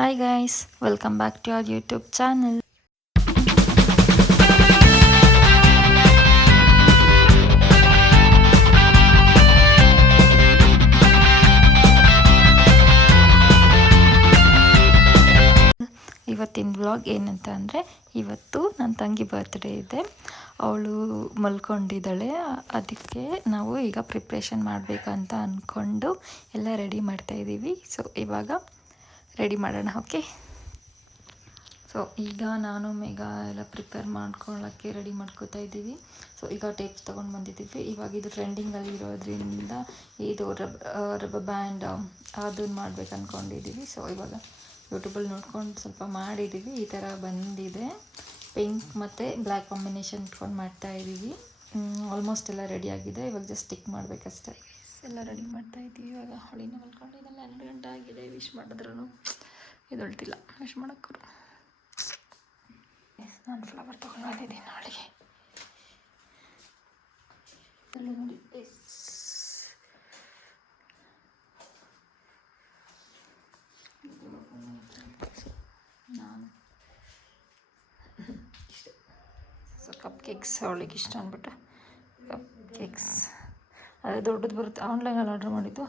Hi guys, welcome back to our YouTube channel. ಇವತ್ತಿನ vlog ಏನಂತ ಅಂದರೆ ಇವತ್ತು ನನ್ನ ತಂಗಿ ಬರ್ತ್ಡೇ ಇದೆ. ಅವಳು ಮಲ್ಕೊಂಡಿದ್ದಾಳೆ. ಅದಕ್ಕೆ ನಾವು ಈಗ ಪ್ರಿಪ್ರೇಷನ್ ಮಾಡಬೇಕಂತ ಅಂದ್ಕೊಂಡು ಎಲ್ಲ ರೆಡಿ ಮಾಡ್ತಾಯಿದ್ದೀವಿ. ಸೊ ಇವಾಗ ರೆಡಿ ಮಾಡೋಣ. ಓಕೆ, ಸೊ ಈಗ ನಾನು ಮೇಘ ಎಲ್ಲ ಪ್ರಿಪೇರ್ ಮಾಡ್ಕೊಳ್ಳೋಕ್ಕೆ ರೆಡಿ ಮಾಡ್ಕೋತಾ ಇದ್ದೀವಿ. ಸೊ ಈಗ ಟೇಪ್ಸ್ ತೊಗೊಂಡು ಬಂದಿದ್ದೀವಿ. ಇವಾಗ ಇದು ಟ್ರೆಂಡಿಂಗಲ್ಲಿ ಇರೋದ್ರಿಂದ ಇದು ರಬ್ಬರ್ ಬ್ಯಾಂಡ್ ಅದನ್ನು ಮಾಡ್ಬೇಕು ಅಂದ್ಕೊಂಡಿದ್ದೀವಿ. ಸೊ ಇವಾಗ ಯೂಟ್ಯೂಬಲ್ಲಿ ನೋಡ್ಕೊಂಡು ಸ್ವಲ್ಪ ಮಾಡಿದ್ದೀವಿ. ಈ ಥರ ಬಂದಿದೆ. ಪಿಂಕ್ ಮತ್ತು ಬ್ಲ್ಯಾಕ್ ಕಾಂಬಿನೇಷನ್ ಇಟ್ಕೊಂಡು ಮಾಡ್ತಾಯಿದ್ದೀವಿ. ಆಲ್ಮೋಸ್ಟ್ ಎಲ್ಲ ರೆಡಿಯಾಗಿದೆ. ಇವಾಗ ಜಸ್ಟ್ ಸ್ಟಿಕ್ ಮಾಡಬೇಕಷ್ಟೆ. ಎಲ್ಲ ರೆಡಿ ಮಾಡ್ತಾಯಿದ್ದೀವಿ. ಇವಾಗ ಹೊಳಿನ ಮಲ್ಕೊಂಡಿದ್ದೆಲ್ಲ 2 ಗಂಟೆ ಆಗಿದೆ. ವಿಶ್ ಮಾಡಿದ್ರೂ ಇದೊಳ್ತಿಲ್ಲ ವಿಶ್ ಮಾಡೋಕ್ಕರು. ನಾನು ಫ್ಲವರ್ ತೊಗೊಂಡು ಬಂದಿದ್ದೀನಿ ನಾಳೆಗೆ. ಎಲ್ಲ ನೋಡಿ ನಾನು ಇಷ್ಟೇ. ಸೊ ಕಪ್ ಕೇಕ್ಸ್ ಅವಳಿಗೆ ಇಷ್ಟ ಅಂದ್ಬಿಟ್ಟು ಕಪ್ ಕೇಕ್ಸ್ ಅದೇ ದೊಡ್ಡದು ಬರುತ್ತೆ. ಆನ್ಲೈನಲ್ಲಿ ಆರ್ಡ್ರ್ ಮಾಡಿದ್ದು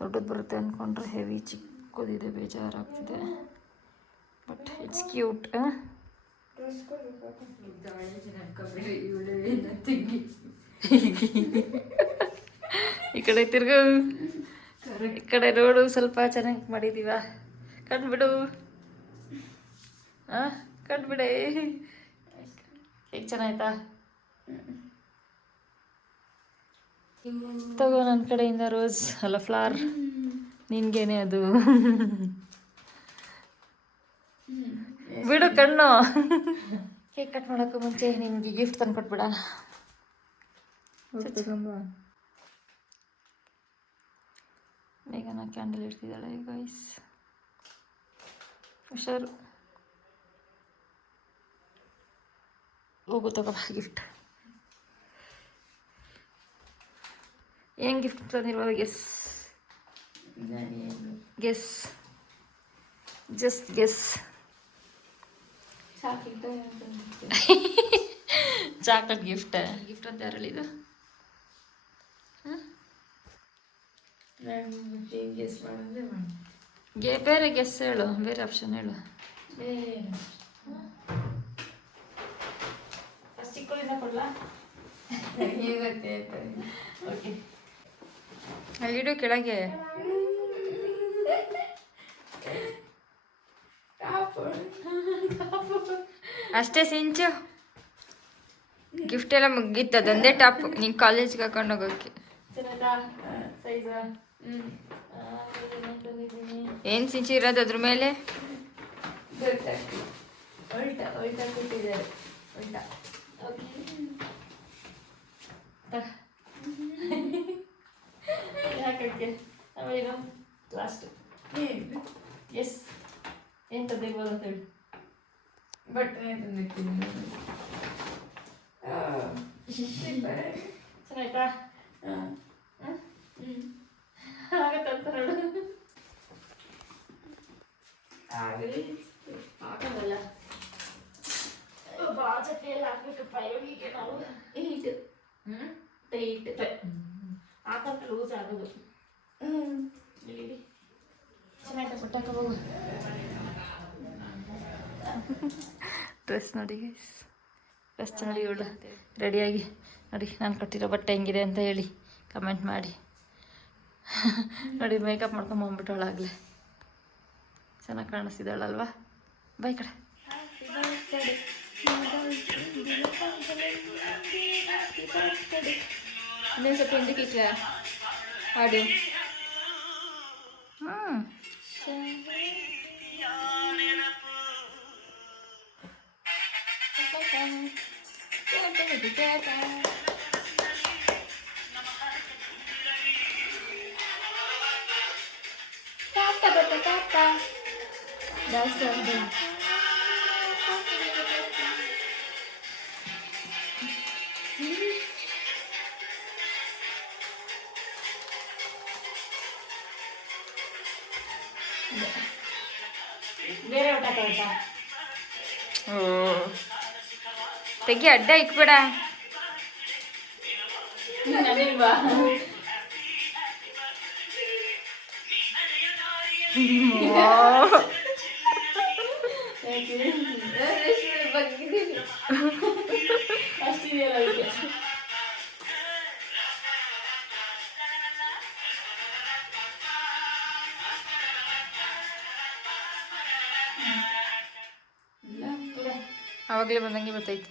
ದೊಡ್ಡದು ಬರುತ್ತೆ ಅಂದ್ಕೊಂಡ್ರೆ ಹೆವಿ ಚಿಕ್ಕದಿದೆ, ಬೇಜಾರಾಗ್ತಿದೆ. But it's cute. ಈ ಕಡೆ ತಿರ್ಗು, ಈ ಕಡೆ ನೋಡು. ಸ್ವಲ್ಪ ಚೆನ್ನಾಗಿ ಮಾಡಿದೀವ. ಕಂಡುಬಿಡು, ಕಂಡುಬಿಡೆ. ಹೇಗೆ ಚೆನ್ನಾಯ್ತಾ? ತಗೋ ನನ್ನ ಕಡೆಯಿಂದ ರೋಸ್ ಅಲ್ಲ ಫ್ಲವರ್. ನಿನ್ಗೇನೆ ಅದು. ಬಿಡು ಕಣ್ಣು. ಕೇಕ್ ಕಟ್ ಮಾಡೋಕ್ಕೂ ಮುಂಚೆ ನಿಮಗೆ ಗಿಫ್ಟ್ ತಂದು ಕೊಟ್ಬಿಡೋಣ. ಬೇಗನ ಕ್ಯಾಂಡಲ್ ಇಡ್ತಿದ್ದಾಳೆ ಗೈಸ್. ಹುಷಾರು. ಹೋಗು ತಗೋ ಗಿಫ್ಟ್. ಏನು ಗಿಫ್ಟ್ ತಂದಿರ್ಬೋದು? Guess just guess. Chocolate gift ಅಂತ ಯಾರು ಹೇಳಿದ್ದು? ಬೇರೆ ಗೆಸ್ ಹೇಳು, ಬೇರೆ ಆಪ್ಷನ್ ಹೇಳು. ಚಿಕ್ಕದಿಂದ ಕೊಡ್ಲಾ? ಓಕೆ, ಇಡು ಕೆಳಗೆ. ಅಷ್ಟೇ ಸಿಂಚು. ಗಿಫ್ಟ್ ಎಲ್ಲ ಮುಗೀತು. ಅದೊಂದೇ ಟಾಪ್ ನೀನು ಕಾಲೇಜ್ಗೆ ಹಾಕೊಂಡು ಹೋಗೋಕ್ಕೆ. ಏನು ಸಿಂಚು ಇರೋದು ಅದ್ರ ಮೇಲೆ? ಯಾಕೆ ಆಮೇಲೆ ಲಾಸ್ಟ್ ಎಸ್ ಏನು ತಂದಿರ್ಬೋದು ಅಂತ ಹೇಳಿ. ಬಟ್ಟೆ ತಂದಿರ್ತೀನಿ. ಚೆನ್ನಾಯ್ತಾ? ಆಗತ್ತಂತ ನೋಡು. ಆಗಲ್ಲ. ಬಾಜಕ್ಕೆಲ್ಲ ಹಾಕ್ಬೇಕು ಪ್ರಯೋಗಿಗೆ ನಾವು. ಟೈಟ್ ಹಾಕಂತ ಲೂಸ್ ಆಗೋದು. ಚೆನ್ನಾಯ್ತಾ? ಕೊಟ್ಟಾಕ ಹೋಗು. ಡ್ರೆಸ್ ನೋಡಿ ಗೈಸ್, ಡ್ರೆಸ್ ಚೆನ್ನಾಗಿ ಇವಳು ರೆಡಿಯಾಗಿ ನೋಡಿ. ನಾನು ಕಟ್ಟಿರೋ ಬಟ್ಟೆ ಹೆಂಗಿದೆ ಅಂತ ಹೇಳಿ ಕಮೆಂಟ್ ಮಾಡಿ. ನೋಡಿ ಮೇಕಪ್ ಮಾಡ್ಕೊಂಬಂದ್ಬಿಟ್ಟವಳಾಗಲೇ. ಚೆನ್ನಾಗಿ ಕಾಣಿಸ್ತಿದ್ದಾಳಲ್ವಾ? ಬೈ ಕಡೆ. ಇನ್ನೇನು ಸ್ವಲ್ಪ ಹಿಂದಕ್ಕೆ ಆಡಿಯೋ. ಬೇರೆ ಊಟ ಕೊಡ್ತಾ ಓ ತೆಗಿ ಅಡ್ಡ ಇಕ್ಬೇಡ. ನನಗಿಲ್ವಾ? ಬಗ್ಗಿದ್ದೀನಿ ಅಷ್ಟಿದೆಯಲ್ಲ ಅದಕ್ಕೆ. ಅವಾಗಲೇ ಬಂದಂಗೆ ಬರ್ತೈತೆ.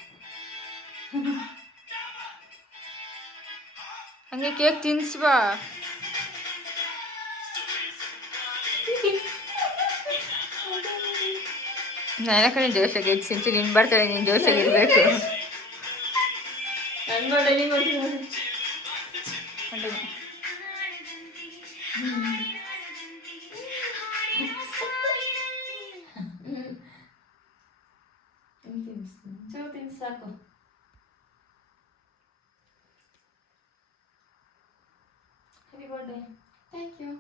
ಹಂಗೆ ಕೇಕ್ ತಿನ್ಸ್ಬಾ. ನನ್ನ ಕಡೆ ಜೋಶಾಗಿ ಕೇಕ್ ತಿಂತು. ನಿನ್ನ ಬರ್ತಾಳೆ, ನೀನು ಜೋಶಾಗಿರ್ಬೇಕು. ನನ್ನ ಬರ್ಡೇ ಕೊಡ್ತೀನಿ. ಸಾಕು. Happy birthday. Thank you.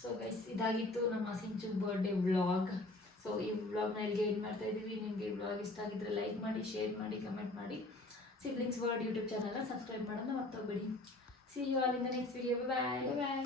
So guys, ಇದಾಗಿತ್ತು ನಮ್ಮ ಸಿಂಚು ಬರ್ಡೇ ವ್ಲಾಗ್. ಸೊ ಈ ವ್ಲಾಗ್ನ ಇಲ್ಲಿಗೆ ಎಂಡ್ ಮಾಡ್ತಾ ಇದ್ದೀವಿ. ನಿಮಗೆ ಈ ವ್ಲಾಗ್ ಇಷ್ಟ ಆಗಿದ್ರೆ ಲೈಕ್ ಮಾಡಿ, ಶೇರ್ ಮಾಡಿ, ಕಮೆಂಟ್ ಮಾಡಿ. ಸಿಬ್ಲಿಂಗ್ಸ್ ವರ್ಲ್ಡ್ ಯೂಟ್ಯೂಬ್ ಚಾನಲ್ನ ಸಬ್ಸ್ಕ್ರೈಬ್ ಮಾಡೋಣ ಮರ್ತೋಗ್ಬೇಡಿ. See you all in the next video. Bye bye.